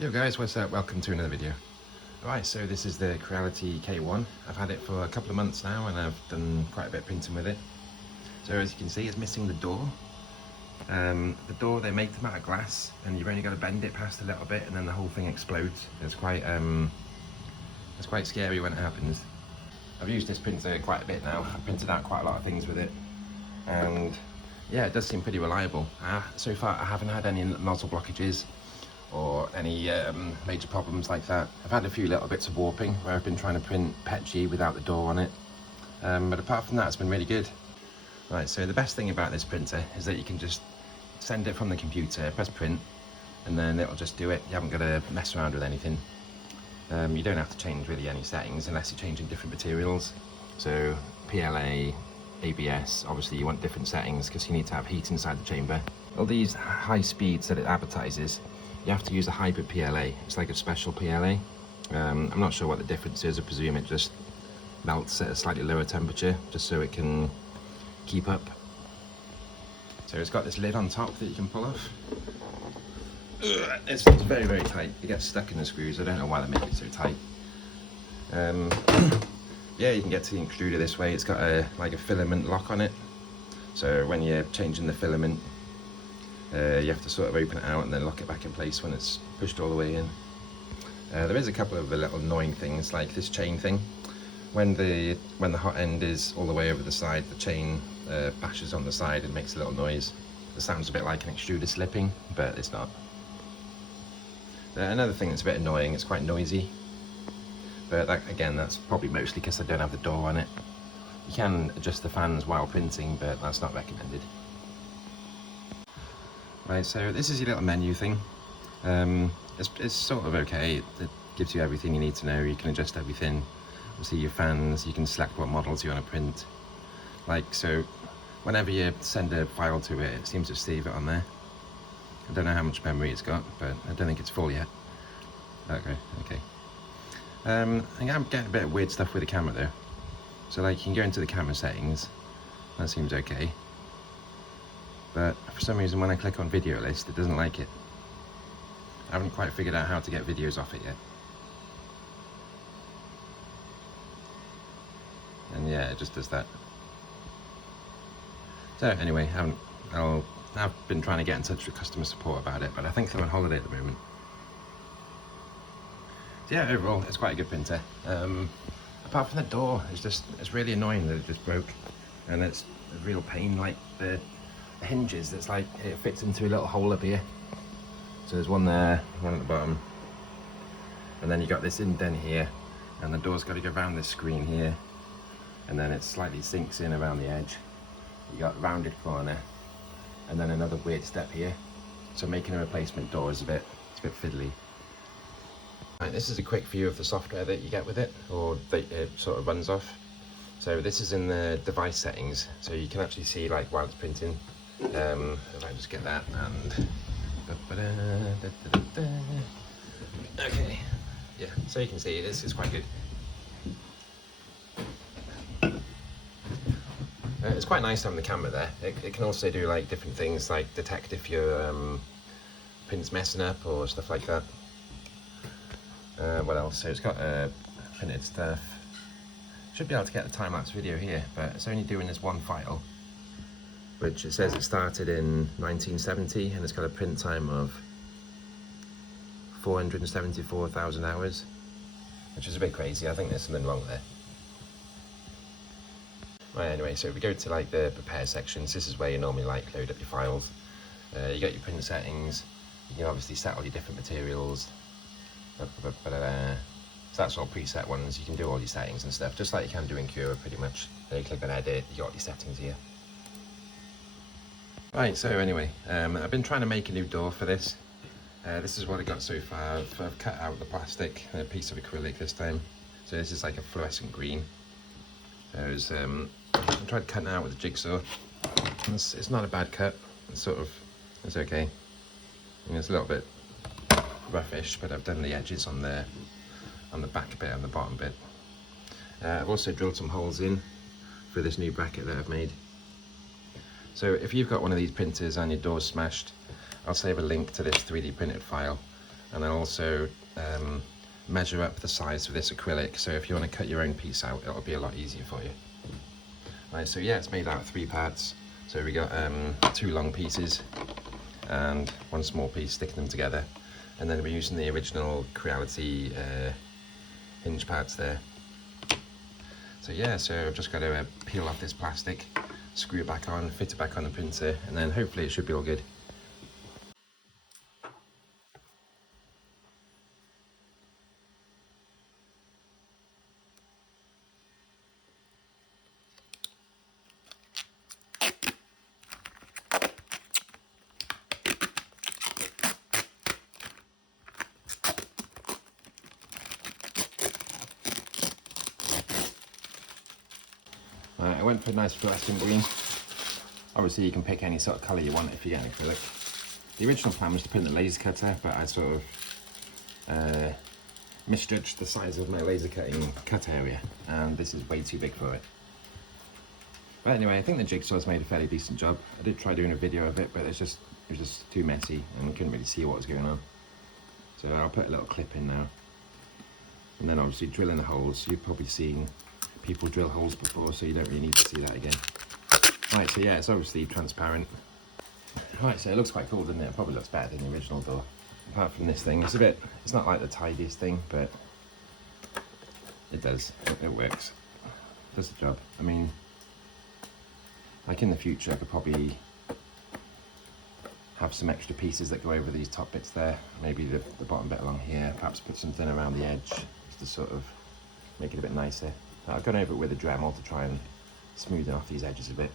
Yo guys, what's up? Welcome to another video. Alright, so this is the Creality K1. I've had it for a couple of months now and I've done quite a bit of printing with it. So as you can see, it's missing the door. The door, they make them out of glass and you've only got to bend it past a little bit and then the whole thing explodes. It's quite scary when it happens. I've used this printer quite a bit now. I've printed out quite a lot of things with it. And yeah, it does seem pretty reliable. So far I haven't had any nozzle blockages or any major problems like that. I've had a few little bits of warping where I've been trying to print PETG without the door on it. But apart from that, it's been really good. Right, so the best thing about this printer is that you can just send it from the computer, press print, and then it'll just do it. You haven't got to mess around with anything. You don't have to change really any settings unless you're changing different materials. So PLA, ABS, obviously you want different settings because you need to have heat inside the chamber. All these high speeds that it advertises, you have to use a hybrid PLA. It's like a special PLA. I'm not sure what the difference is. I presume it just melts at a slightly lower temperature just so it can keep up. So it's got this lid on top that you can pull off. It's very, very tight. It gets stuck in the screws. I don't know why they make it so tight. Yeah, you can get to the extruder this way. It's got like a filament lock on it. So when you're changing the filament, you have to sort of open it out and then lock it back in place when it's pushed all the way in. There is a couple of little annoying things like this chain thing. When the hot end is all the way over the side, the chain bashes on the side and makes a little noise. It sounds a bit like an extruder slipping, but it's not. Another thing that's a bit annoying, it's quite noisy. But that, again, that's probably mostly because I don't have the door on it. You can adjust the fans while printing, but that's not recommended. Right, so this is your little menu thing. It's sort of okay. It gives you everything you need to know. You can adjust everything. Obviously your fans, you can select what models you want to print. Like, so whenever you send a file to it, it seems to save it on there. I don't know how much memory it's got, but I don't think it's full yet. Okay. I'm getting a bit of weird stuff with the camera though. So like, you can go into the camera settings. That seems okay. But for some reason when I click on video list, it doesn't like it. I haven't quite figured out how to get videos off it yet. And yeah, it just does that. So anyway, I've been trying to get in touch with customer support about it, but I think they're on holiday at the moment. So yeah, overall, it's quite a good printer. Apart from the door, it's really annoying that it just broke. And it's a real pain, like the hinges, that's like, it fits into a little hole up here. So there's one there, one at the bottom. And then you got this indent here, and the door's got to go around this screen here. And then it slightly sinks in around the edge. You got rounded corner, and then another weird step here. So making a replacement door is it's a bit fiddly. Right, this is a quick view of the software that you get with it, or that it sort of runs off. So this is in the device settings, so you can actually see like while it's printing. If I just get that and okay, yeah. So you can see this is quite good. It's quite nice having the camera there. It can also do like different things, like detect if your pin's messing up or stuff like that. What else? So it's got printed stuff. Should be able to get the time-lapse video here, but it's only doing this one file, which it says it started in 1970 and it's got a print time of 474,000 hours, which is a bit crazy. I think there's something wrong there. Right, anyway, so if we go to like the prepare sections, this is where you normally like load up your files. You got your print settings. You can obviously set all your different materials. So that's all preset ones. You can do all your settings and stuff, just like you can do in Cura pretty much. Then you click on edit, you got your settings here. Right, so anyway, I've been trying to make a new door for this. This is what I got so far. I've cut out the plastic, a piece of acrylic this time. So this is like a fluorescent green. So I tried cutting it out with a jigsaw. It's not a bad cut. It's okay. I mean, it's a little bit roughish, but I've done the edges on the back bit and the bottom bit. I've also drilled some holes in for this new bracket that I've made. So if you've got one of these printers and your door's smashed, I'll save a link to this 3D printed file and then also measure up the size of this acrylic, so if you want to cut your own piece out, it'll be a lot easier for you. Right, so yeah, it's made out of 3 parts. So we got 2 long pieces and 1 small piece, sticking them together, and then we're using the original Creality hinge parts there. So yeah, so I've just got to peel off this plastic, screw it back on, fit it back on the printer, and then hopefully it should be all good. I went for a nice fluorescent green. Obviously you can pick any sort of colour you want if you get an acrylic. The original plan was to print the laser cutter, but I sort of misjudged the size of my laser cutting cut area, and this is way too big for it. But anyway, I think the jigsaw's made a fairly decent job. I did try doing a video of it, but it was just too messy and couldn't really see what was going on. So I'll put a little clip in now. And then obviously drilling the holes. You've probably seen people drill holes before, so you don't really need to see that again. Right, so yeah, it's obviously transparent. Right, so it looks quite cool, doesn't it? It probably looks better than the original door. Apart from this thing, it's not like the tidiest thing, but it does, it works. It does the job. I mean, like in the future, I could probably have some extra pieces that go over these top bits there. Maybe the bottom bit along here, perhaps put something around the edge, just to sort of make it a bit nicer. I've gone over it with a Dremel to try and smoothen off these edges a bit.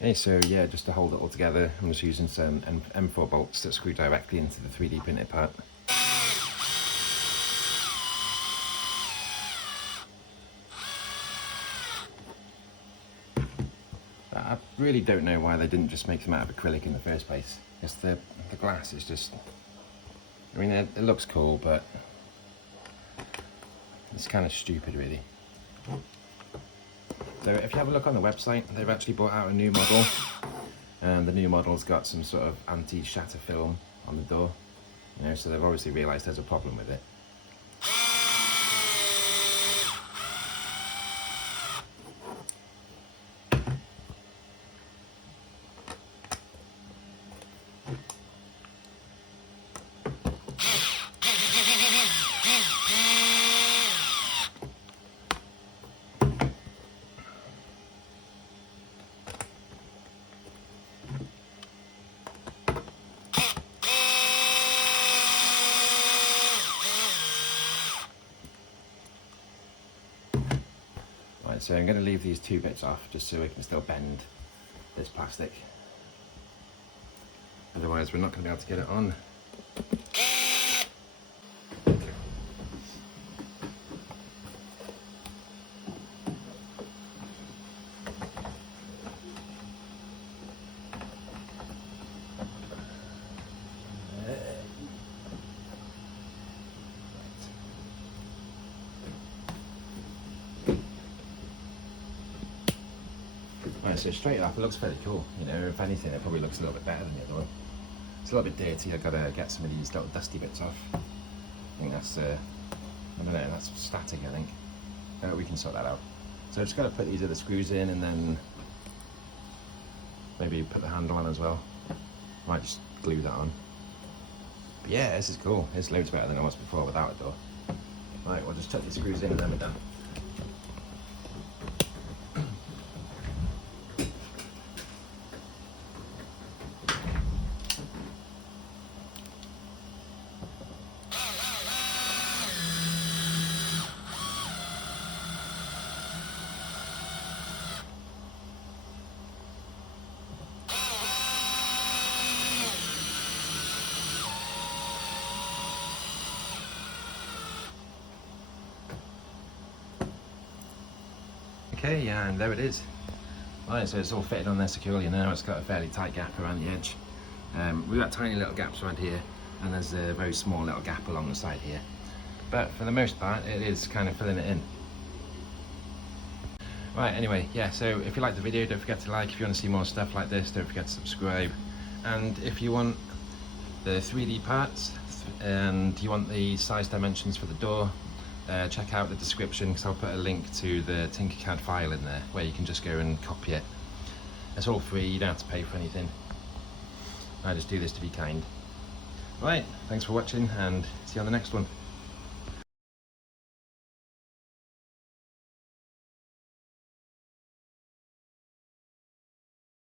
Okay, so yeah, just to hold it all together, I'm just using some M4 bolts that screw directly into the 3D printed part. I really don't know why they didn't just make them out of acrylic in the first place. It's the glass is just, I mean, it looks cool, but it's kind of stupid, really. So if you have a look on the website, they've actually brought out a new model, and the new model's got some sort of anti-shatter film on the door. You know, so they've obviously realised there's a problem with it. So I'm going to leave these 2 bits off just so we can still bend this plastic. Otherwise we're not going to be able to get it on. Right, so straight up it looks fairly cool. You know, if anything it probably looks a little bit better than the other one. It's a little bit dirty. I've got to get some of these little dusty bits off. I think that's I don't know, that's static, I think. We can sort that out. So I've just got to put these other screws in, and then maybe put the handle on as well. Might just glue that on. But yeah, this is cool. It's loads better than it was before without a door. Right, we'll just tuck the screws in and then we're done. Okay, yeah, and there it is. Right, so it's all fitted on there securely now. It's got a fairly tight gap around the edge. We've got tiny little gaps around here, and there's a very small little gap along the side here. But for the most part, it is kind of filling it in. Right, anyway, yeah, so if you like the video, don't forget to like. If you want to see more stuff like this, don't forget to subscribe. And if you want the 3D parts and you want the size dimensions for the door, check out the description, because I'll put a link to the Tinkercad file in there where you can just go and copy it. It's all free, you don't have to pay for anything. I just do this to be kind. Right, thanks for watching and see you on the next one.